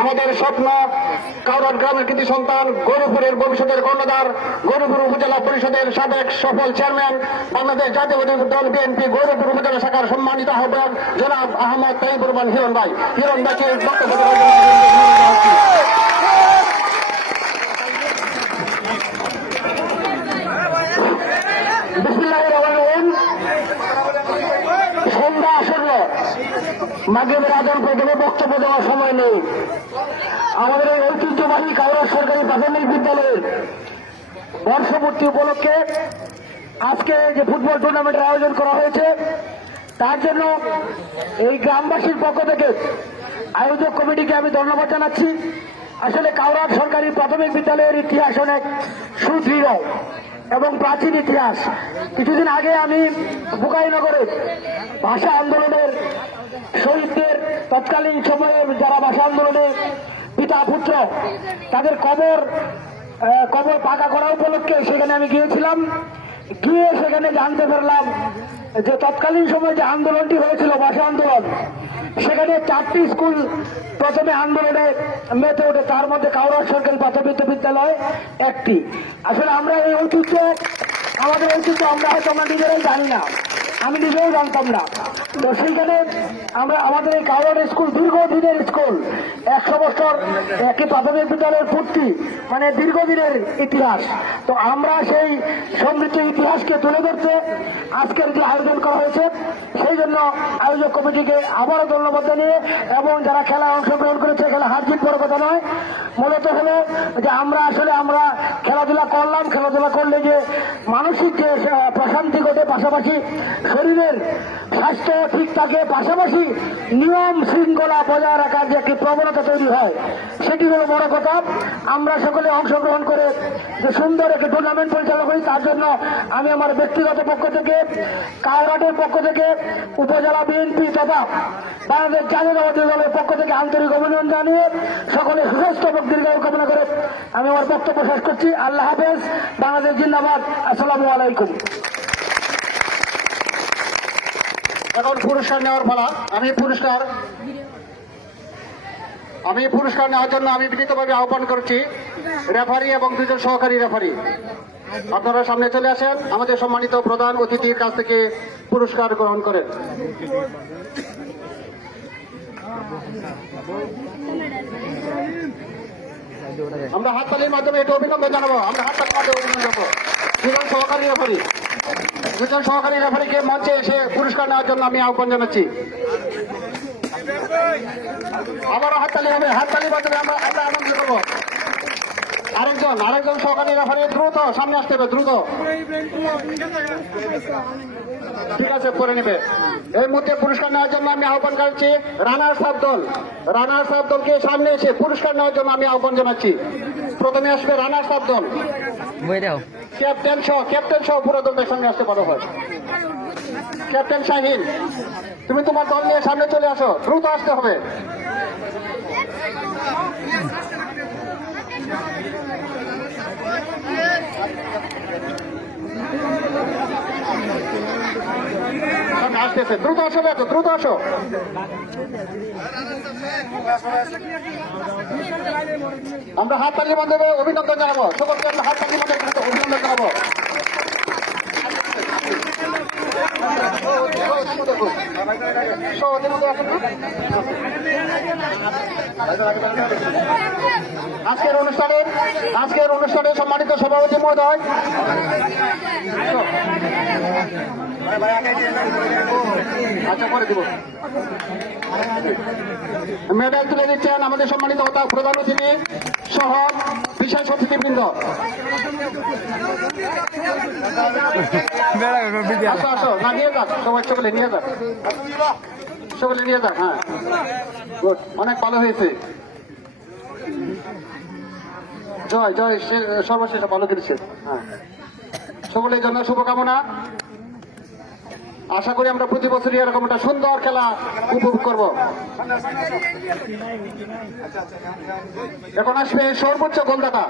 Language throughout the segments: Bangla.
আমাদের স্বপ্ন কাউরার গ্রামের কৃতি সন্তান, গৌরপুরের ভবিষ্যতের কর্ণধার, গৌরপুর উপজেলা পরিষদের সাবেক সফল চেয়ারম্যান, বাংলাদেশ জাতীয় দল বিএনপি গৌরপুর উপজেলা শাখার সম্মানিত আহ্বায়ক জনাব আহমদ তাইবুর রহমান হিরণ ভাই। হিরণ ভাইকে বক্তব্য মাগরিবের আজান পর্যন্ত বক্তব্য দেওয়ার সময় নেই। আমাদের এই ঐতিহ্যবাহী কাউরা সরকারি প্রাথমিক বিদ্যালয়ের বর্ষপূর্তি উপলক্ষে আজকে যে ফুটবল টুর্নামেন্টের আয়োজন করা হয়েছে, তার জন্য এই গ্রামবাসীর পক্ষ থেকে আয়োজক কমিটিকে আমি ধন্যবাদ জানাচ্ছি। আসলে কাউরাট সরকারি প্রাথমিক বিদ্যালয়ের ইতিহাস অনেক সুদৃঢ় এবং প্রাচীন ইতিহাস। কিছুদিন আগে আমি বুকাইনগরে ভাষা আন্দোলনের শহীদদের তৎকালীন সময়ে যারা ভাষা আন্দোলনে পিতা, পুত্র, তাদের কবর কবর পাকা করা উপলক্ষে সেখানে আমি গিয়েছিলাম। গিয়ে সেখানে জানতে পারলাম যে তৎকালীন সময় যে আন্দোলনটি হয়েছিল, ভাষা আন্দোলন, সেখানে চারটি স্কুল প্রথমে আন্দোলনে মেতে ওঠে। তার মধ্যে কাউরা সরকারি প্রাথমিক বিদ্যালয় একটি। আসলে আমরা এই ঐতিহ্য, আমাদের ঐতিহ্য আমরা হয়তো আমরা নিজেরাই জানি না। আমি নিজেও জানতাম না। তো সেইখানে আমরা আমাদের এই কাউরার স্কুল, দীর্ঘদিনের স্কুল, একশো বছর একই প্রাথমিক বিদ্যালয়ের পূর্তি মানে দীর্ঘদিনের ইতিহাস। তো আমরা সেই সমৃদ্ধ ইতিহাসকে তুলে ধরতে আজকের যে আয়োজন করা হয়েছে, সেই জন্য আয়োজক কমিটিকে আবারও ধন্যবাদ জানিয়ে এবং যারা খেলায় অংশগ্রহণ করেছে খেলা হার বড় কথা নয়। মূলত হলো যে আমরা আসলে আমরা খেলাধুলা করলাম, খেলাধুলা করলে যে মানসিক যে প্রশান্তি ঘটে পাশাপাশি শরীরের স্বাস্থ্য ঠিক থাকে, পাশাপাশি নিয়ম শৃঙ্খলা বজায় রাখার যে একটি প্রবণতা তৈরি হয়, সেটি হলো বড় কথা। আমরা সকলে অংশগ্রহণ করে যে সুন্দর একটি টুর্নামেন্ট পরিচালনা করি, তার জন্য আমি আমার ব্যক্তিগত পক্ষ থেকে কাউরাটের পক্ষ থেকে, উপজেলা বিএনপি তথা বাংলাদেশ জাতীয়তাবাদী দলের পক্ষ থেকে আন্তরিক অভিনন্দন জানিয়ে সকলে এবং দীর্ঘায়ু কামনা করে আমি আমার বক্তব্য শেষ করছি। আল্লাহ হাফেজ। বাংলাদেশ জিন্দাবাদ। আসসালামু আলাইকুম। এখন পুরস্কার নেওয়ার পালা। আমি পুরস্কার আমি পুরস্কার নেওয়ার জন্য আমি বিনীতভাবে আহ্বান করছি। রেফারি এবং দুজন সহকারী রেফারি। আপনারা সামনে চলে আসেন। আমাদের সম্মানিত প্রধান অতিথির কাছ থেকে পুরস্কার গ্রহণ করেন। আমরা হাততালির মাধ্যমে এটা অভিনন্দন জানাব। আমরা হাততালির মাধ্যমে অভিনন্দন জানাব। দুজন সহকারী রেফারি। দুজন সহকারী রেফারিকে মঞ্চে এসে পুরস্কার নেওয়ার জন্য আমি আহ্বান জানাচ্ছি। আবারও হাততালি হবে। হাততালির মাধ্যমে আমরা আমরা আনন্দ করব আরেকজন আরেকজন সহকারী রেফারি দ্রুত সামনে আসতে হবে, দ্রুত। ঠিক আছে করে নেবে। এই মুহূর্তে পুরস্কার নেওয়ার জন্য আমি আহ্বান জানাচ্ছি রানার সাহেব দল। রানার সাহেব দলকে সামনে এসে পুরস্কার নেওয়ার জন্য আমি আহ্বান জানাচ্ছি। প্রথমে আসবে রানার সাহেব দল। ক্যাপ্টেন সহ ক্যাপ্টেন সহ পুরো দলের সঙ্গে আসতে পারো হয়। ক্যাপ্টেন শাহিন তুমি তোমার দল নিয়ে সামনে চলে আসো। দ্রুত আসতে হবে। আসতেছে দ্রুত আসো দেখো দ্রুত আসো। আমরা হাত তালির মাধ্যমে অভিনন্দন জানাব। সকলকে আমরা হাত তালির মাধ্যমে অভিনন্দন জানাব। আজকের অনুষ্ঠানে আজকের অনুষ্ঠানে সম্মানিত সভাপতি মহোদয়। মেডেল তুলে দিচ্ছেন আমাদের সম্মানিত অতা প্রধান অতিথি সহ বিশেষ অতিথিবৃন্দ। আসো আসো, না, নিয়ে যাক সবাই সকলে নিয়ে যাক সকলে নিয়ে যাক হ্যাঁ। গুড, অনেক ভালো হয়েছে। জয় জয় সর্বশেষ ভালো করেছে হ্যাঁ। সকলের জন্য শুভকামনা। আশা করি আমরা প্রতি বছরই এরকম একটা সুন্দর খেলা উপভোগ করব। এখন আসবে সর্বোচ্চ গোলদাতা।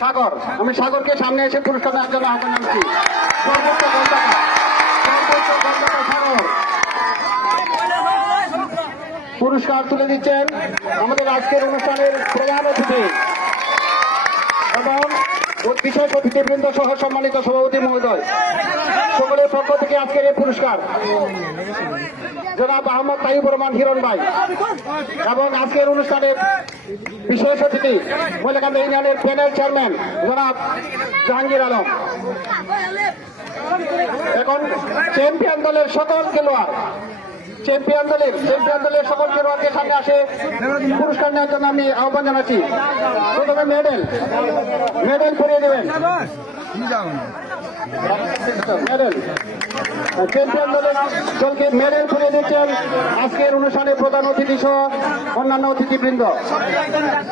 সাগর, আমি সাগরকে সামনে এসে পুরস্কার দেওয়ার জন্য আহ্বান জানাচ্ছি। সর্বোচ্চ গোলদাতা সর্বোচ্চ গোলদাতা সাগর। পুরস্কার তুলে দিচ্ছেন আমাদের আজকের অনুষ্ঠানের প্রধান অতিথি। এবং বিশেষ অতিথিবৃন্দ সহ সম্মানিত সভাপতি মহোদয়। সকলের পক্ষ থেকে আজকের এই পুরস্কার। জনাব আহমদ তাইবুর রহমান হিরণ ভাই। এবং আজকের অনুষ্ঠানের বিশেষ অতিথি মহিলাকান্দ ইউনিয়নের প্যানেল চেয়ারম্যান জনাব জাহাঙ্গীর আলম। এখন চ্যাম্পিয়ন দলের সকল খেলোয়াড়, চ্যাম্পিয়ন দলের চ্যাম্পিয়ন দলের সকল খেলোয়াড়কে সামনে আসে পুরস্কার নেওয়ার জন্য আমি আহ্বান জানাচ্ছি। প্রথমে মেডেল মেডেল করিয়ে দেবেন। মেডেল চ্যাম্পিয়ন দলের দলকে মেডেল করিয়ে দিচ্ছেন আজকের অনুষ্ঠানে প্রধান অতিথি সহ অন্যান্য অতিথিবৃন্দ।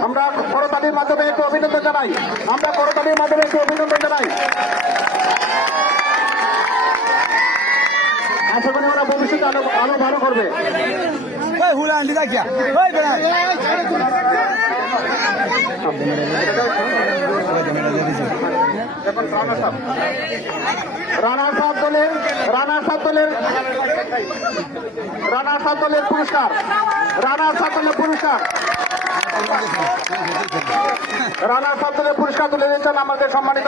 আমরা করতালির মাধ্যমে একটু অভিনন্দন জানাই। আমরা করতালির মাধ্যমে একটু অভিনন্দন জানাই। আশা করি ওরা ভবিষ্যতে আরও আরও ভালো করবে। রানা সাহ দলের রানা সাহ দলের রানা সাহ দলের পুরস্কার। রানা সাহ দলের পুরস্কার। রানা সাহ দলের পুরস্কার তুলে দিয়েছেন আমাদের সম্মানিত